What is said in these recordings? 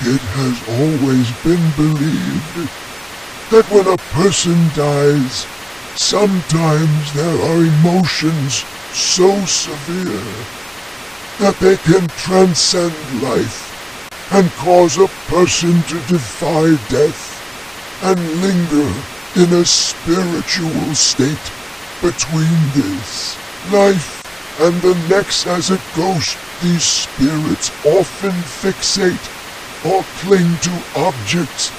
It has always been believed that when a person dies, sometimes there are emotions so severe that they can transcend life and cause a person to defy death and linger in a spiritual state between this life and the next. As a ghost, these spirits often fixate or cling to objects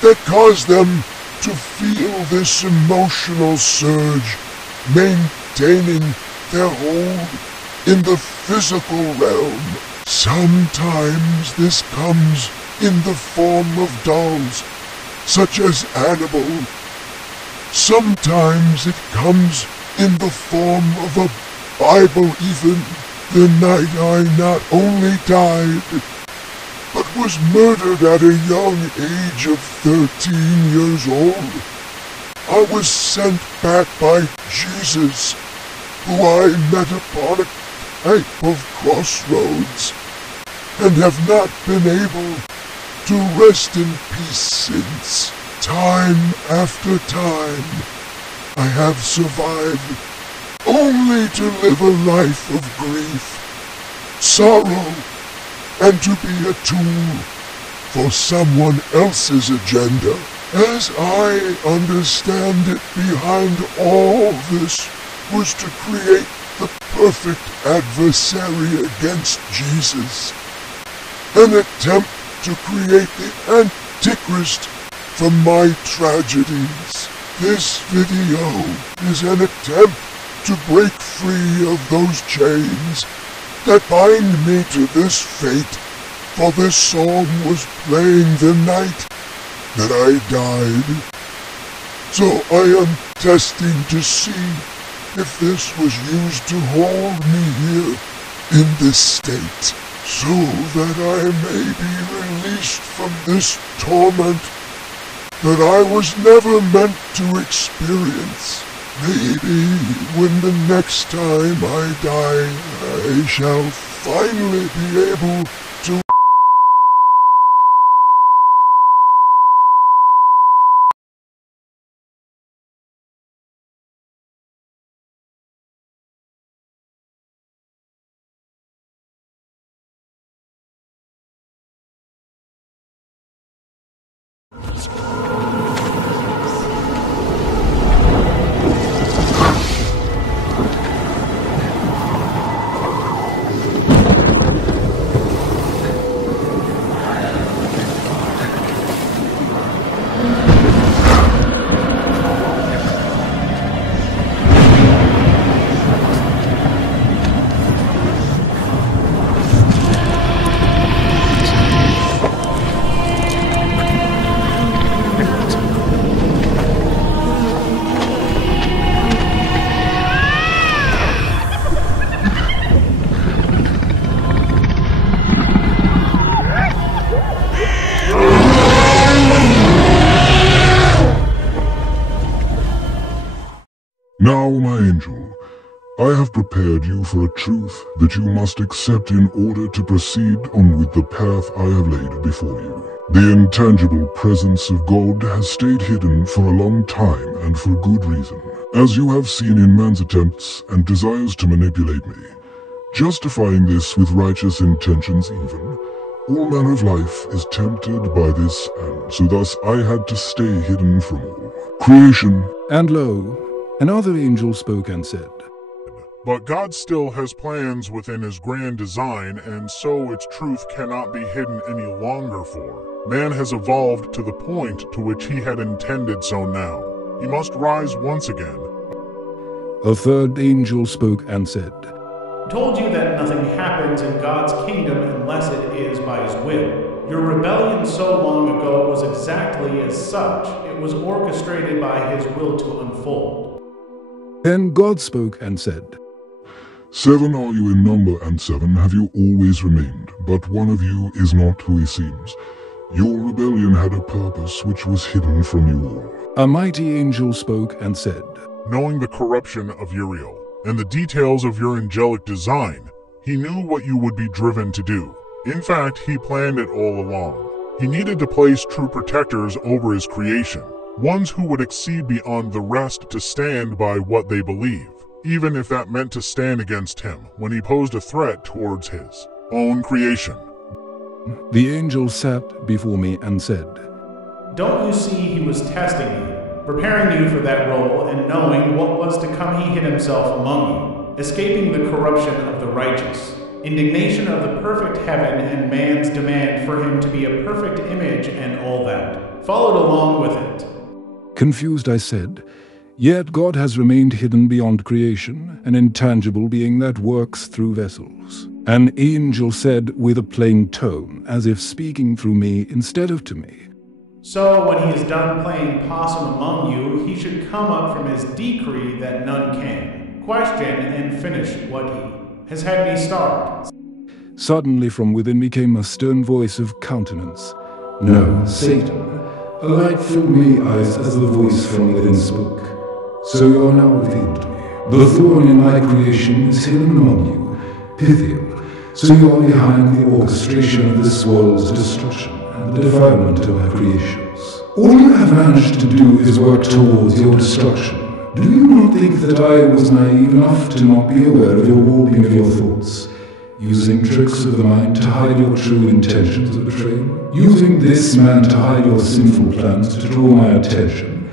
that cause them to feel this emotional surge, maintaining their hold in the physical realm. Sometimes this comes in the form of dolls, such as Annabelle. Sometimes it comes in the form of a Bible. Even the night I not only died, but was murdered at a young age of 13 years old, I was sent back by Jesus, who I met upon a type of crossroads, and have not been able to rest in peace since. Time after time, I have survived, only to live a life of grief, sorrow, and to be a tool for someone else's agenda. As I understand it, behind all this was to create the perfect adversary against Jesus, an attempt to create the Antichrist from my tragedies. This video is an attempt to break free of those chains that bind me to this fate, for this song was playing the night that I died. So I am testing to see if this was used to hold me here in this state, so that I may be released from this torment that I was never meant to experience. Maybe when the next time I die, I shall finally be able to Now, my angel, I have prepared you for a truth that you must accept in order to proceed on with the path I have laid before you. The intangible presence of God has stayed hidden for a long time, and for good reason. As you have seen in man's attempts and desires to manipulate me, justifying this with righteous intentions even, all manner of life is tempted by this, and so thus I had to stay hidden from all. Creation. And lo, another angel spoke and said, But God still has plans within his grand design, and so its truth cannot be hidden any longer for. Man has evolved to the point to which he had intended so now. He must rise once again. A third angel spoke and said, I told you that nothing happens in God's kingdom unless it is by his will. Your rebellion so long ago was exactly as such. It was orchestrated by his will to unfold. Then God spoke and said, 7 are you in number, and 7 have you always remained, but one of you is not who he seems. Your rebellion had a purpose which was hidden from you all. A mighty angel spoke and said, Knowing the corruption of Uriel and the details of your angelic design, he knew what you would be driven to do. In fact, he planned it all along. He needed to place true protectors over his creation, ones who would exceed beyond the rest to stand by what they believe, even if that meant to stand against him when he posed a threat towards his own creation. The angel sat before me and said, "Don't you see he was testing you, preparing you for that role, and knowing what was to come he hid himself among you, escaping the corruption of the righteous, indignation of the perfect heaven and man's demand for him to be a perfect image and all that, followed along with it." Confused, I said, "Yet God has remained hidden beyond creation, an intangible being that works through vessels." An angel said with a plain tone, as if speaking through me instead of to me, "So when he is done playing possum among you, he should come up from his decree that none can, question and finish what he has had me start." Suddenly from within me came a stern voice of countenance. "No, Satan." A light filled me eyes as the voice from within spoke. "So you are now revealed to me. The thorn in my creation is hidden among you, Pythiel. So you are behind the orchestration of this world's destruction and the defilement of my creations. All you have managed to do is work towards your destruction. Do you not think that I was naive enough to not be aware of your warping of your thoughts? Using tricks of the mind to hide your true intentions of betrayal? Using this man to hide your sinful plans to draw my attention?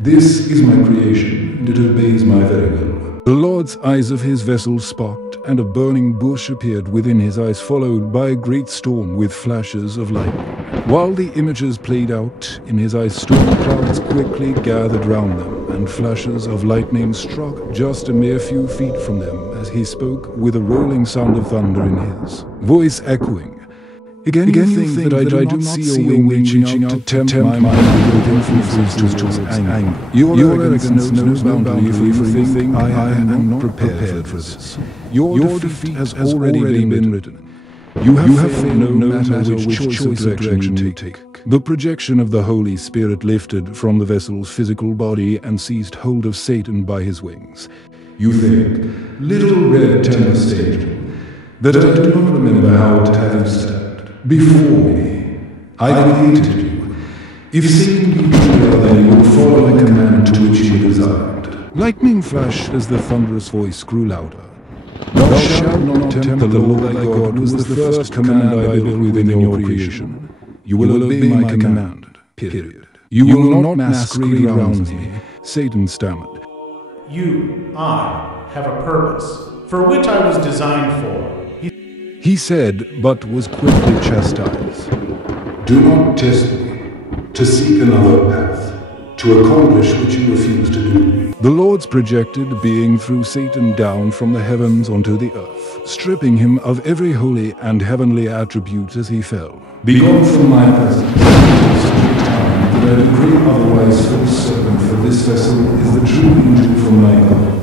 This is my creation, and it obeys my very will." The Lord's eyes of his vessel sparked, and a burning bush appeared within his eyes, followed by a great storm with flashes of lightning. While the images played out in his eyes, storm clouds quickly gathered round them, and flashes of lightning struck just a mere few feet from them as he spoke with a rolling sound of thunder in his voice echoing. Again you think that I do not see a wing reaching out to tempt my mind with influences towards anger. Your arrogance knows no boundary for anything. I am not prepared for this. Your defeat has already been written. You have failed no matter which choice of direction you take. The projection of the Holy Spirit lifted from the vessel's physical body and seized hold of Satan by his wings. You think, little red tempest angel, that I do not remember how to have you stand before me. I created you. If Satan be true, then you will follow my command to which you were designed. Lightning flashed as the thunderous voice grew louder. Thou shalt not tempt the Lord thy God was the first command I built within your creation. You will obey my command, period. You will not masquerade around me, Satan stammered. I have a purpose, for which I was designed for. He said, but was quickly chastised. Do not test me, to seek another path, to accomplish what you refuse to do. The Lord's projected being threw Satan down from the heavens onto the earth, stripping him of every holy and heavenly attribute as he fell. Begone from my presence, that I decree otherwise full certain, for this vessel is the true angel from my God,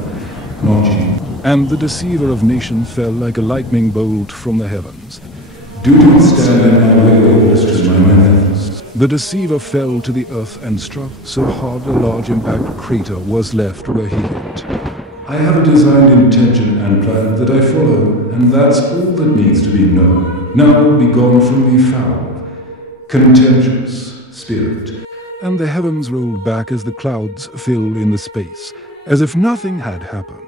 not you. And the deceiver of nations fell like a lightning bolt from the heavens. Do not stand in my way or destroy my methods. The deceiver fell to the earth and struck so hard a large impact crater was left where he hit. I have a designed intention and plan that I follow, and that's all that needs to be known. Now be gone from me, foul, contentious spirit. And the heavens rolled back as the clouds filled in the space, as if nothing had happened.